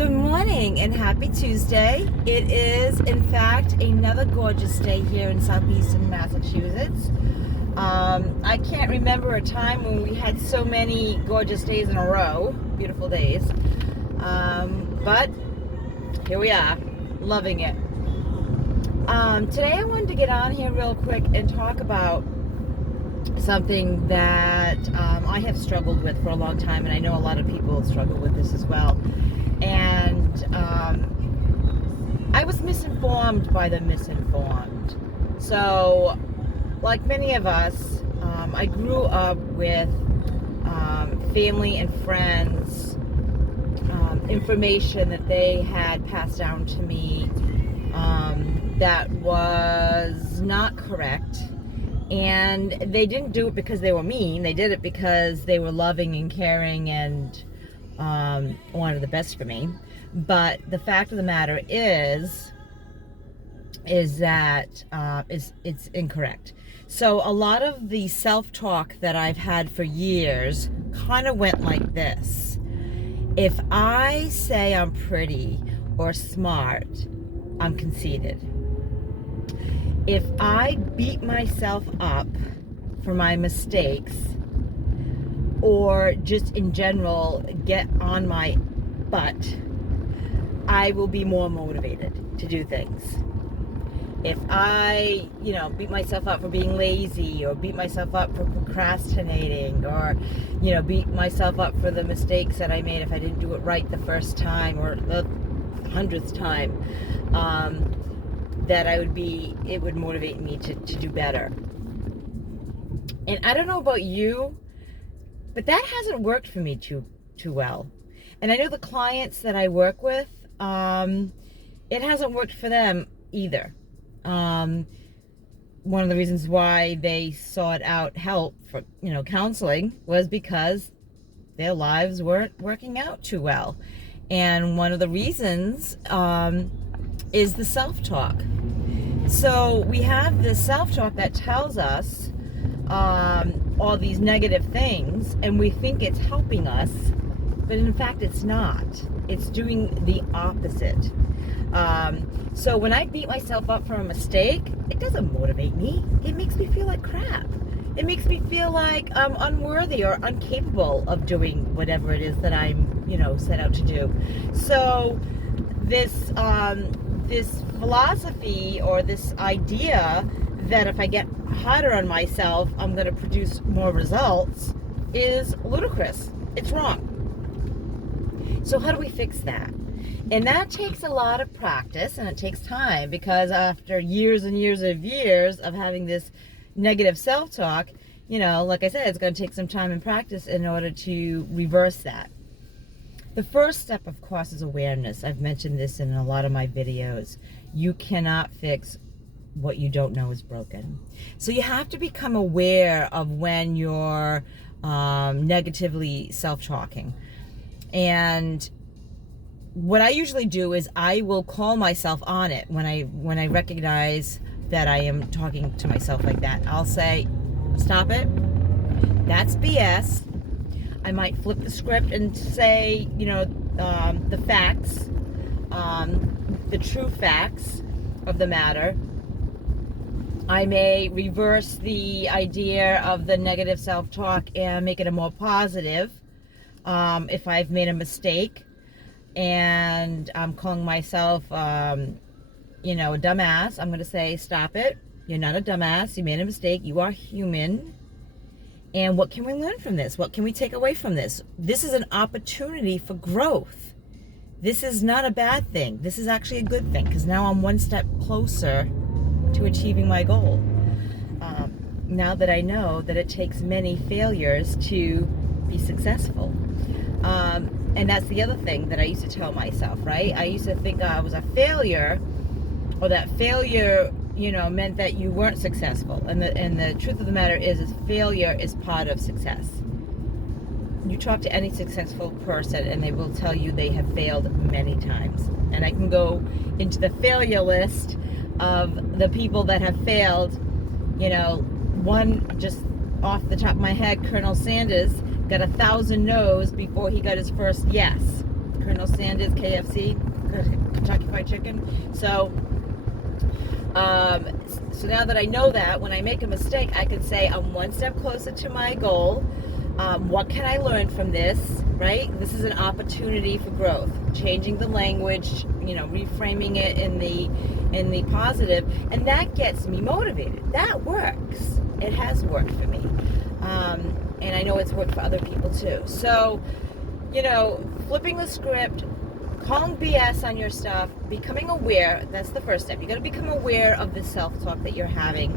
Good morning and happy Tuesday. It is, in fact, another gorgeous day here in southeastern Massachusetts. I can't remember a time when we had so many gorgeous days in a row, beautiful days. But here we are, loving it. Today I wanted to get on here real quick and talk about something that I have struggled with for a long time, and I know a lot of people struggle with this as well. And I was misinformed by the misinformed. So, like many of us, I grew up with family and friends, information that they had passed down to me that was not correct. And they didn't do it because they were mean. They did it because they were loving and caring and wanted the best for me. But the fact of the matter is that it's incorrect. So a lot of the self-talk that I've had for years kind of went like this. If I say I'm pretty or smart, I'm conceited. If I beat myself up for my mistakes, or just in general get on my butt, I will be more motivated to do things. If I, beat myself up for being lazy, or beat myself up for procrastinating, or, beat myself up for the mistakes that I made if I didn't do it right the first time or the 100th time, that it would motivate me to do better. And I don't know about you, but that hasn't worked for me too well. And I know the clients that I work with, it hasn't worked for them either. One of the reasons why they sought out help for, counseling was because their lives weren't working out too well. And one of the reasons is the self-talk. So we have this self-talk that tells us all these negative things, and we think it's helping us, but in fact it's not. It's doing the opposite. So when I beat myself up for a mistake, it doesn't motivate me. It makes me feel like crap. It makes me feel like I'm unworthy or incapable of doing whatever it is that I'm, set out to do. So this philosophy, or this idea that if I get harder on myself, I'm going to produce more results, is ludicrous. It's wrong. So how do we fix that? And that takes a lot of practice, and it takes time, because after years and years of having this negative self-talk, like I said, it's going to take some time and practice in order to reverse that. The first step, of course, is awareness. I've mentioned this in a lot of my videos. You cannot fix what you don't know is broken. So you have to become aware of when you're negatively self-talking. And what I usually do is I will call myself on it when I recognize that I am talking to myself like that. I'll say, stop it. That's BS. I might flip the script and say, the facts, the true facts of the matter. I may reverse the idea of the negative self-talk and make it a more positive. If I've made a mistake and I'm calling myself, a dumbass, I'm going to say, stop it. You're not a dumbass. You made a mistake. You are human. And what can we learn from this? What can we take away from this? This is an opportunity for growth. This is not a bad thing. This is actually a good thing, because now I'm one step closer to achieving my goal. Now that I know that it takes many failures to be successful. And that's the other thing that I used to tell myself, right? I used to think I was a failure, or that failure, meant that you weren't successful. And the truth of the matter is failure is part of success. You talk to any successful person and they will tell you they have failed many times. And I can go into the failure list of the people that have failed. One, just off the top of my head, Colonel Sanders got 1,000 no's before he got his first yes. Colonel Sanders it is KFC, Kentucky Fried Chicken. So now that I know that, when I make a mistake, I can say I'm one step closer to my goal. What can I learn from this, right? This is an opportunity for growth. Changing the language, reframing it in the positive, and that gets me motivated. That works. It has worked for me. And I know it's worked for other people too. So, flipping the script, calling BS on your stuff, becoming aware, that's the first step. You got to become aware of the self-talk that you're having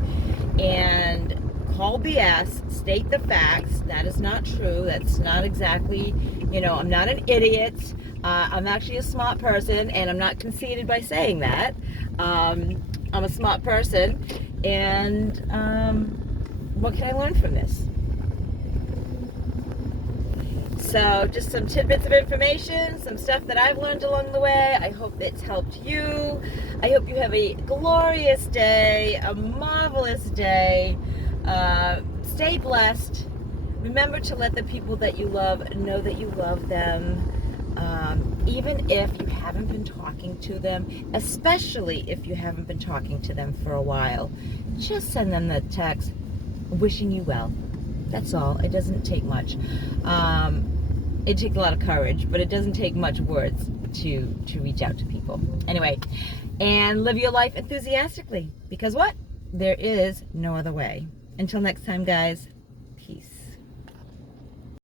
and call BS, state the facts. That is not true. That's not exactly, I'm not an idiot. I'm actually a smart person, and I'm not conceited by saying that. I'm a smart person, and what can I learn from this? So just some tidbits of information, some stuff that I've learned along the way. I hope it's helped you. I hope you have a glorious day, a marvelous day. Stay blessed. Remember to let the people that you love know that you love them. Even if you haven't been talking to them, especially if you haven't been talking to them for a while, just send them the text wishing you well. That's all. It doesn't take much. It takes a lot of courage, but it doesn't take much words to reach out to people. Anyway, and live your life enthusiastically, because what? There is no other way. Until next time, guys.